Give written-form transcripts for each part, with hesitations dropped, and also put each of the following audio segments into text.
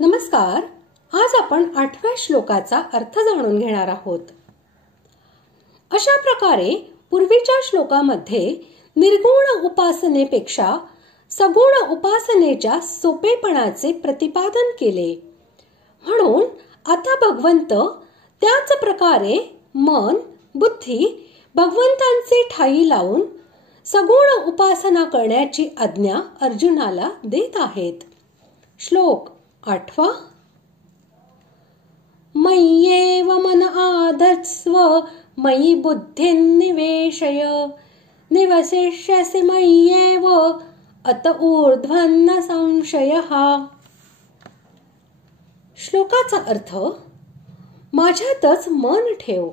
नमस्कार. आज आपण 8व्या श्लोकाचा अर्थ जाणून घेणार आहोत. अशा प्रकारे पूर्वीच्या श्लोकामध्ये निर्गुण उपासनेपेक्षा सगुण उपासनेच्या सोपेपणाचे प्रतिपादन केले. म्हणून आता भगवंत त्याच प्रकारे मन, बुद्धी भगवंतांचे ठायी लावून सगुण उपासना करण्याची आज्ञा अर्जुनाला देत आहेत. श्लोक 8. मय्येव मन आधत्स्व मयि बुद्धिं निवेशय निवसिष्यसि मय्येव अत ऊर्ध्वं संशयः. श्लोकाचा अर्थ: माझ्यातच मन ठेव,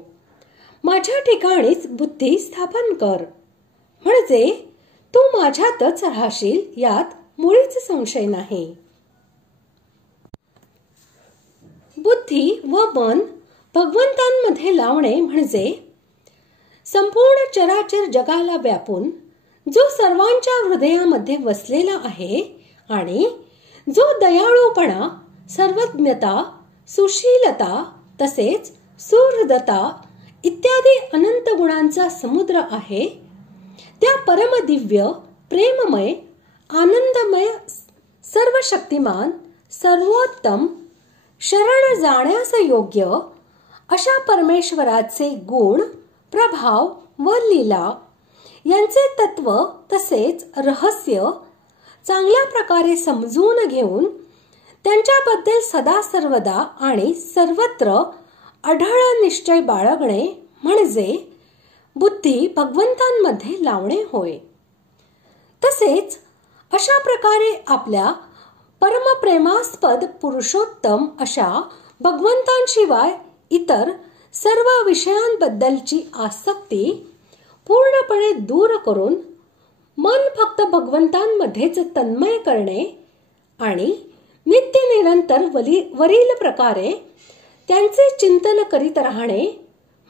माझ्या ठिकाणीच बुद्धी स्थापन कर, म्हणजे तू माझ्यातच राहशील, यात मुळीच संशय नाही. बुद्धी व मन भगवंतांमध्ये लावणे म्हणजे संपूर्ण चराचर जगाला व्यापून जो सर्वांच्या हृदयामध्ये वसलेला आहे आणि जो दयाळूपणा, सर्वज्ञता, सुशीलता तसेच सुहृदता इत्यादी अनंत गुणांचा समुद्र आहे, त्या परमदिव्य, प्रेममय, आनंदमय, सर्वशक्तिमान, सर्वोत्तम, शरण जाण्यास योग्य अशा परमेश्वराचे गुण, प्रभाव व लीला यांचे तत्व तसेच रहस्य चांगल्या प्रकारे समजून घेऊन त्यांच्याबद्दल सदा सर्वदा आणि सर्वत्र अढळ निश्चय बाळगणे म्हणजे बुद्धी भगवंतांमध्ये लावणे होय. तसेच अशा प्रकारे आपल्या परमप्रेमास्पद पुरुषोत्तम अशा भगवंतांशिवाय इतर सर्व विषयांबद्दलची आसक्ती पूर्णपणे दूर करून मन फक्त भगवंतांमध्येच तन्मय करणे आणि नित्य निरंतर वरील प्रकारे त्यांचे चिंतन करीत राहणे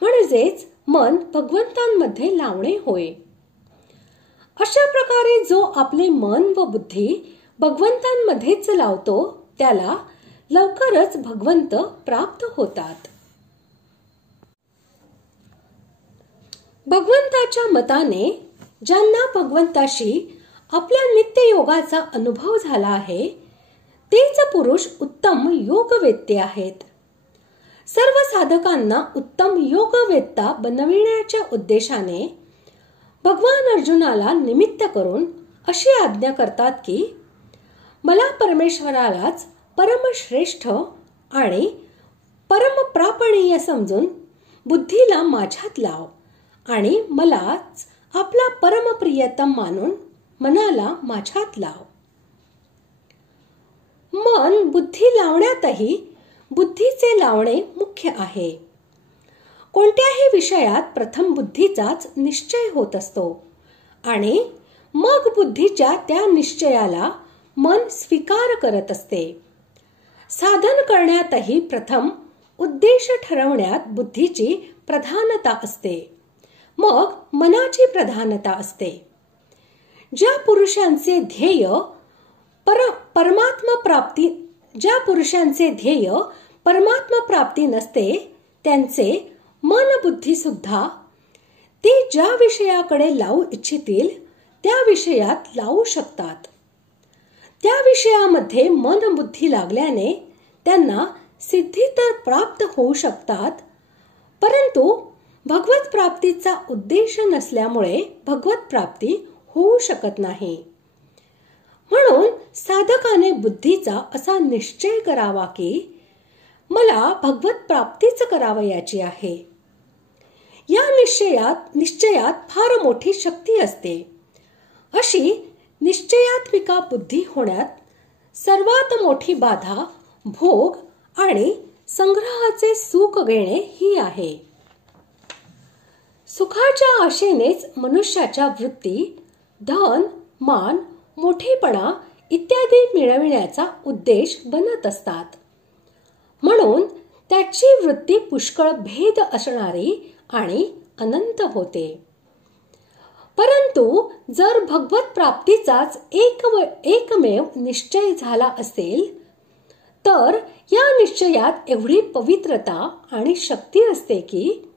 म्हणजेच मन भगवंतांमध्ये लावणे होय. अशा प्रकारे जो आपले मन व बुद्धी भगवंतांमध्येच लावतो त्याला लवकरच भगवंत प्राप्त होतात. भगवंताच्या मताने ज्यांना भगवंताशी आपल्या नित्ययोगाचा अनुभव झाला आहे तेच पुरुष उत्तम योगवेत्ते आहेत. सर्व साधकांना उत्तम योगवेत्ता बनविण्याच्या उद्देशाने भगवान अर्जुनाला निमित्त करून अशी आज्ञा करतात की मला परमेश्वरालाच परमश्रेष्ठ आणि परमप्रापणीय समजून बुद्धीला माझ्यात लाव आणि मलाच आपला परमप्रियतम मानून मनाला माझ्यात लाव. मन बुद्धी लावण्यातही बुद्धीचे लावणे मुख्य आहे. कोणत्याही विषयात प्रथम बुद्धीचाच निश्चय होत असतो आणि मग बुद्धीच्या त्या निश्चयाला मन स्वीकार करत असते. साधन करण्यातही प्रथम उद्देश ठरवण्यात बुद्धीची प्रधानता असते, मग मनाची प्रधानता असते. ज्या पुरुषांचे ध्येय परमात्मा प्राप्ती नसते त्यांचे मन बुद्धी सुद्धा ते ज्या विषयाकडे लावू इच्छितील त्या विषयात लावू शकतात. त्या विषयामध्ये मन बुद्धी लागल्याने त्यांना सिद्धी तर प्राप्त होऊ शकतात, परंतु भगवत प्राप्तीचा उद्देश नसल्यामुळे भगवत प्राप्ती होऊ शकत नाही. म्हणून साधकाने बुद्धीचा असा निश्चय करावा की मला भगवत प्राप्तीच करावयाची आहे. या निश्चयात फार मोठी शक्ती असते. अशी निश्चयात्मिका बुद्धी होण्यात सर्वात मोठी बाधा भोग आणि संग्रहाचे सुख घेणे ही आहे. सुखाच्या आशेनेच मनुष्याच्या वृत्ती धन, मान, मोठेपणा इत्यादी मिळविण्याचा उद्देश बनत असतात. म्हणून त्याची वृत्ती पुष्कळ भेद असणारी आणि अनंत होते. परंतु जर भगवत प्राप्तीचाच एकमेव निश्चय झाला असेल तर या निश्चयात एवढी पवित्रता आणि शक्ती असते की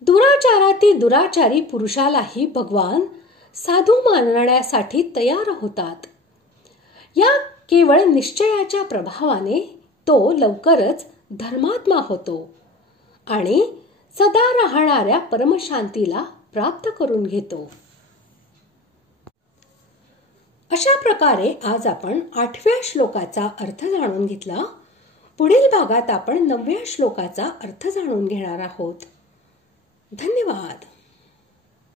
दुराचारातील दुराचारी पुरुषालाही भगवान साधू मानण्यासाठी तयार होतात. या केवळ निश्चयाच्या प्रभावाने तो लवकरच धर्मात्मा होतो आणि सदा राहणाऱ्या परमशांतीला प्राप्त करून घेतो. अशा प्रकारे आज आपण 8व्या श्लोकाचा अर्थ जाणून घेतला. पुढील भागात आपण 9व्या श्लोकाचा अर्थ जाणून घेणार आहोत. धन्यवाद.